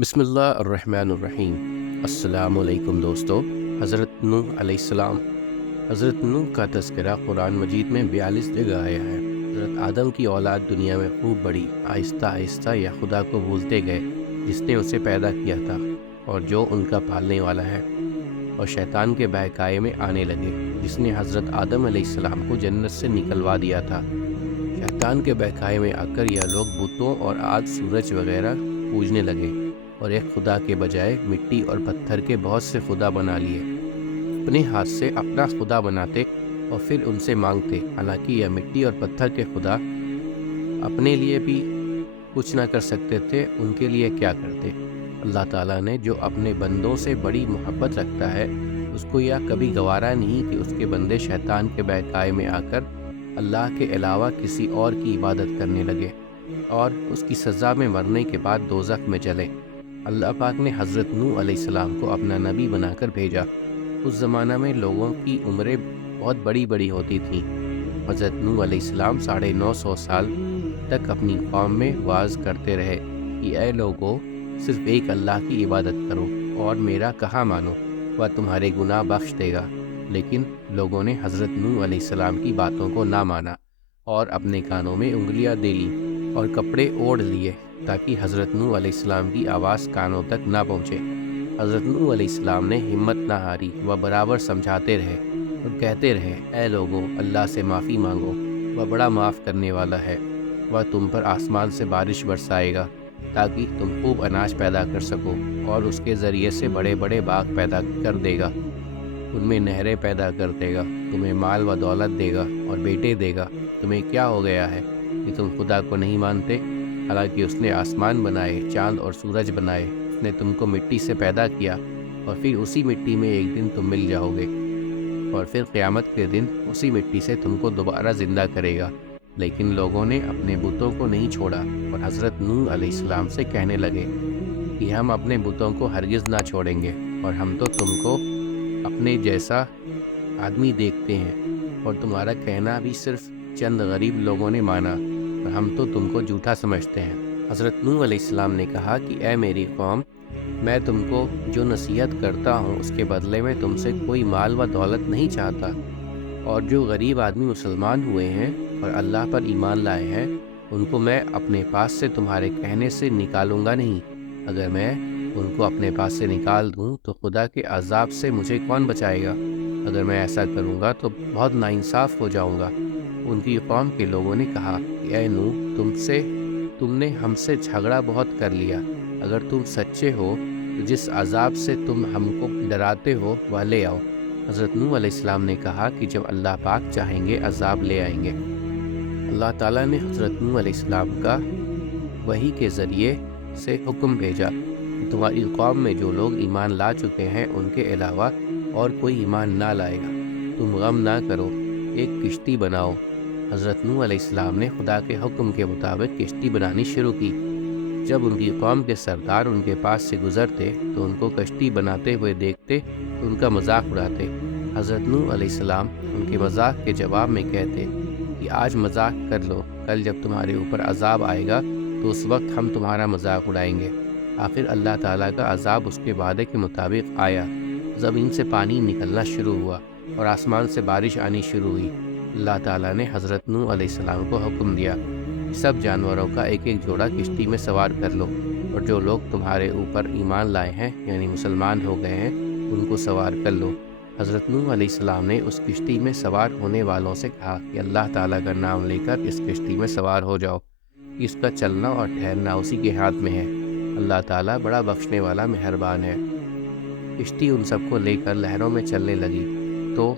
بسم اللہ الرحمن الرحیم۔ السلام علیکم دوستو۔ حضرت نوح علیہ السلام۔ حضرت نوح کا تذکرہ قرآن مجید میں 42 جگہ آیا ہے۔ حضرت آدم کی اولاد دنیا میں خوب بڑی، آہستہ آہستہ یا خدا کو بھولتے گئے جس نے اسے پیدا کیا تھا اور جو ان کا پالنے والا ہے، اور شیطان کے بہکائے میں آنے لگے جس نے حضرت آدم علیہ السلام کو جنت سے نکلوا دیا تھا۔ شیطان کے بہکائے میں آ کر یہ لوگ بتوں اور آگ سورج وغیرہ پوجنے لگے اور ایک خدا کے بجائے مٹی اور پتھر کے بہت سے خدا بنا لیے۔ اپنے ہاتھ سے اپنا خدا بناتے اور پھر ان سے مانگتے، حالانکہ یہ مٹی اور پتھر کے خدا اپنے لیے بھی کچھ نہ کر سکتے تھے، ان کے لیے کیا کرتے۔ اللہ تعالیٰ نے جو اپنے بندوں سے بڑی محبت رکھتا ہے، اس کو یہ کبھی گوارا نہیں کہ اس کے بندے شیطان کے بہکائے میں آ کر اللہ کے علاوہ کسی اور کی عبادت کرنے لگے اور اس کی سزا میں مرنے کے بعد دوزخ میں جلے۔ اللہ پاک نے حضرت نوح علیہ السلام کو اپنا نبی بنا کر بھیجا۔ اس زمانہ میں لوگوں کی عمریں بہت بڑی بڑی ہوتی تھیں۔ حضرت نوح علیہ السلام 950 سال تک اپنی قوم میں وعظ کرتے رہے کہ اے لوگو، صرف ایک اللہ کی عبادت کرو اور میرا کہا مانو، وہ تمہارے گناہ بخش دے گا۔ لیکن لوگوں نے حضرت نوح علیہ السلام کی باتوں کو نہ مانا اور اپنے کانوں میں انگلیاں دے لیں اور کپڑے اوڑھ لیے تاکہ حضرت نوح علیہ السلام کی آواز کانوں تک نہ پہنچے۔ حضرت نوح علیہ السلام نے ہمت نہ ہاری، وہ برابر سمجھاتے رہے اور کہتے رہے، اے لوگو، اللہ سے معافی مانگو، وہ بڑا معاف کرنے والا ہے۔ وہ تم پر آسمان سے بارش برسائے گا تاکہ تم خوب اناج پیدا کر سکو، اور اس کے ذریعے سے بڑے بڑے باغ پیدا کر دے گا، ان میں نہریں پیدا کر دے گا، تمہیں مال و دولت دے گا اور بیٹے دے گا۔ تمہیں کیا ہو گیا ہے کہ تم خدا کو نہیں مانتے؟ حالانکہ اس نے آسمان بنائے، چاند اور سورج بنائے، اس نے تم کو مٹی سے پیدا کیا اور پھر اسی مٹی میں ایک دن تم مل جاؤ گے، اور پھر قیامت کے دن اسی مٹی سے تم کو دوبارہ زندہ کرے گا۔ لیکن لوگوں نے اپنے بتوں کو نہیں چھوڑا اور حضرت نوح علیہ السلام سے کہنے لگے کہ ہم اپنے بتوں کو ہرگز نہ چھوڑیں گے، اور ہم تو تم کو اپنے جیسا آدمی دیکھتے ہیں، اور تمہارا کہنا بھی صرف چند غریب لوگوں نے مانا، اور ہم تو تم کو جھوٹا سمجھتے ہیں۔ حضرت نوح علیہ السلام نے کہا کہ اے میری قوم، میں تم کو جو نصیحت کرتا ہوں اس کے بدلے میں تم سے کوئی مال و دولت نہیں چاہتا، اور جو غریب آدمی مسلمان ہوئے ہیں اور اللہ پر ایمان لائے ہیں، ان کو میں اپنے پاس سے تمہارے کہنے سے نکالوں گا نہیں۔ اگر میں ان کو اپنے پاس سے نکال دوں تو خدا کے عذاب سے مجھے کون بچائے گا؟ اگر میں ایسا کروں گا تو بہت ناانصاف ہو جاؤں گا۔ ان کی قوم کے لوگوں نے کہا کہ اے نوح، تم نے ہم سے جھگڑا بہت کر لیا۔ اگر تم سچے ہو تو جس عذاب سے تم ہم کو ڈراتے ہو وہ لے آؤ۔ حضرت نوح علیہ السلام نے کہا کہ جب اللہ پاک چاہیں گے عذاب لے آئیں گے۔ اللہ تعالیٰ نے حضرت نوح علیہ السلام کا وحی کے ذریعے سے حکم بھیجا کہ تمہاری قوم میں جو لوگ ایمان لا چکے ہیں ان کے علاوہ اور کوئی ایمان نہ لائے گا۔ تم غم نہ کرو، ایک کشتی بناؤ۔ حضرت نوح علیہ السلام نے خدا کے حکم کے مطابق کشتی بنانی شروع کی۔ جب ان کی قوم کے سردار ان کے پاس سے گزرتے تو ان کو کشتی بناتے ہوئے دیکھتے تو ان کا مذاق اڑاتے۔ حضرت نوح علیہ السلام ان کے مذاق کے جواب میں کہتے کہ آج مذاق کر لو، کل جب تمہارے اوپر عذاب آئے گا تو اس وقت ہم تمہارا مذاق اڑائیں گے۔ آخر اللہ تعالیٰ کا عذاب اس کے وعدے کے مطابق آیا۔ زمین سے پانی نکلنا شروع ہوا اور آسمان سے بارش آنی شروع ہوئی۔ اللہ تعالیٰ نے حضرت نوح علیہ السلام کو حکم دیا، سب جانوروں کا ایک ایک جوڑا کشتی میں سوار کر لو، اور جو لوگ تمہارے اوپر ایمان لائے ہیں یعنی مسلمان ہو گئے ہیں ان کو سوار کر لو۔ حضرت نوح علیہ السلام نے اس کشتی میں سوار ہونے والوں سے کہا کہ اللہ تعالیٰ کا نام لے کر اس کشتی میں سوار ہو جاؤ، اس کا چلنا اور ٹھہرنا اسی کے ہاتھ میں ہے۔ اللہ تعالیٰ بڑا بخشنے والا مہربان ہے۔ کشتی ان سب کو لے کر لہروں میں چلنے لگی تو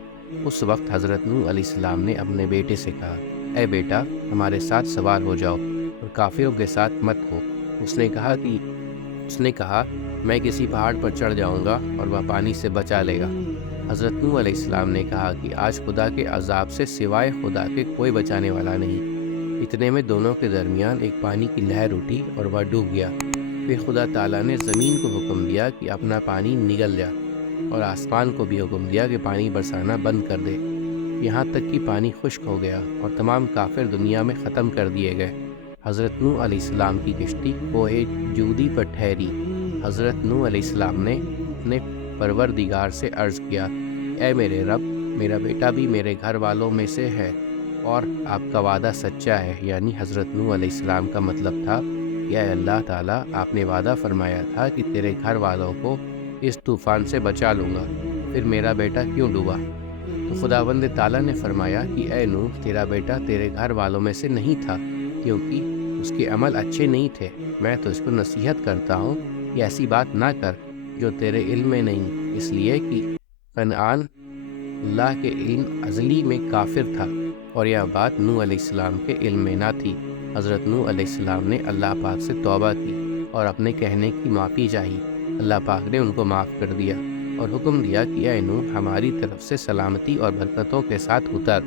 اس وقت حضرت نوح علیہ السلام نے اپنے بیٹے سے کہا، اے بیٹا، ہمارے ساتھ سوار ہو جاؤ اور کافروں کے ساتھ مت ہو۔ اس نے کہا میں کسی پہاڑ پر چڑھ جاؤں گا اور وہ پانی سے بچا لے گا۔ حضرت نوح علیہ السلام نے کہا کہ آج خدا کے عذاب سے سوائے خدا کے کوئی بچانے والا نہیں۔ اتنے میں دونوں کے درمیان ایک پانی کی لہر اٹھی اور وہ ڈوب گیا۔ پھر خدا تعالیٰ نے زمین کو حکم دیا کہ اپنا پانی نگل جا، اور آسمان کو بھی حکم دیا کہ پانی برسانا بند کر دے، یہاں تک کہ پانی خشک ہو گیا اور تمام کافر دنیا میں ختم کر دیے گئے۔ حضرت نوح علیہ السلام کی کشتی کوہ جودی پر ٹھہری حضرت نوح علیہ السلام نے اپنے پروردگار سے عرض کیا، اے میرے رب، میرا بیٹا بھی میرے گھر والوں میں سے ہے اور آپ کا وعدہ سچا ہے۔ یعنی حضرت نوح علیہ السلام کا مطلب تھا کہ اے اللہ تعالیٰ، آپ نے وعدہ فرمایا تھا کہ تیرے گھر والوں کو اس طوفان سے بچا لوں گا، پھر میرا بیٹا کیوں ڈوبا؟ تو خداوند تعالیٰ نے فرمایا کہ اے نوح، تیرا بیٹا تیرے گھر والوں میں سے نہیں تھا، کیونکہ اس کے عمل اچھے نہیں تھے۔ میں تو اس کو نصیحت کرتا ہوں کہ ایسی بات نہ کر جو تیرے علم میں نہیں، اس لیے کہ کنعان اللہ کے علم ازلی میں کافر تھا اور یہ بات نوح علیہ السلام کے علم میں نہ تھی۔ حضرت نوح علیہ السلام نے اللہ پاک سے توبہ کی اور اپنے کہنے کی معافی چاہی۔ اللہ پاک نے ان کو معاف کر دیا اور حکم دیا کہ اے نوح، ہماری طرف سے سلامتی اور برکتوں کے ساتھ اتر۔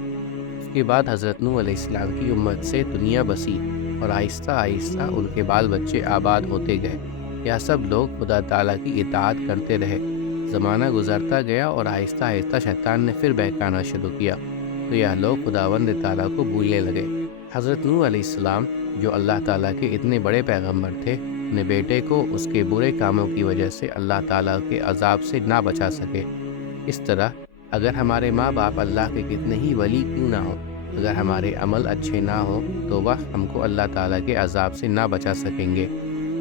اس کے بعد حضرت نوح علیہ السلام کی امت سے دنیا بسی اور آہستہ آہستہ ان کے بال بچے آباد ہوتے گئے۔ یہ سب لوگ خدا تعالیٰ کی اطاعت کرتے رہے۔ زمانہ گزرتا گیا اور آہستہ آہستہ شیطان نے پھر بہکانا شروع کیا، تو یہ لوگ خداوند تعالیٰ کو بھولنے لگے۔ حضرت نوح علیہ السلام جو اللہ تعالیٰ کے اتنے بڑے پیغمبر تھے، اپنے بیٹے کو اس کے برے کاموں کی وجہ سے اللہ تعالیٰ کے عذاب سے نہ بچا سکے۔ اس طرح اگر ہمارے ماں باپ اللہ کے کتنے ہی ولی کیوں نہ ہو، اگر ہمارے عمل اچھے نہ ہوں تو وہ ہم کو اللہ تعالیٰ کے عذاب سے نہ بچا سکیں گے۔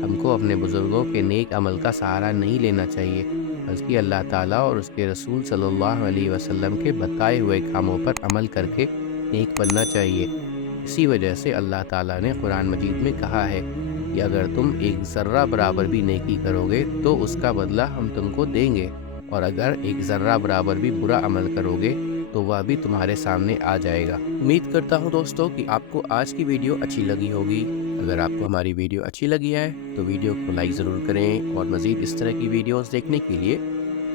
ہم کو اپنے بزرگوں کے نیک عمل کا سہارا نہیں لینا چاہیے، بلکہ اللہ تعالیٰ اور اس کے رسول صلی اللہ علیہ وسلم کے بتائے ہوئے کاموں پر عمل کر کے نیک بننا چاہیے۔ اسی وجہ سے اللہ تعالیٰ نے قرآن مجید میں کہا ہے کہ اگر تم ایک ذرہ برابر بھی نیکی کرو گے تو اس کا بدلہ ہم تم کو دیں گے، اور اگر ایک ذرہ برابر بھی برا عمل کرو گے تو وہ بھی تمہارے سامنے آ جائے گا۔ امید کرتا ہوں دوستو کہ آپ کو آج کی ویڈیو اچھی لگی ہوگی۔ اگر آپ کو ہماری ویڈیو اچھی لگی ہے تو ویڈیو کو لائک ضرور کریں، اور مزید اس طرح کی ویڈیوز دیکھنے کے لیے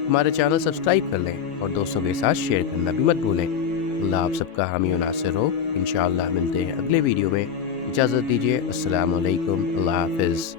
ہمارے چینل سبسکرائب کر لیں اور دوستوں کے ساتھ شیئر کرنا بھی مت بھولیں۔ اللہ آپ سب کا حامی و ناصر ہو۔ انشاءاللہ ملتے ہیں اگلے ویڈیو میں۔ اجازت دیجیے، السلام علیکم، اللہ حافظ۔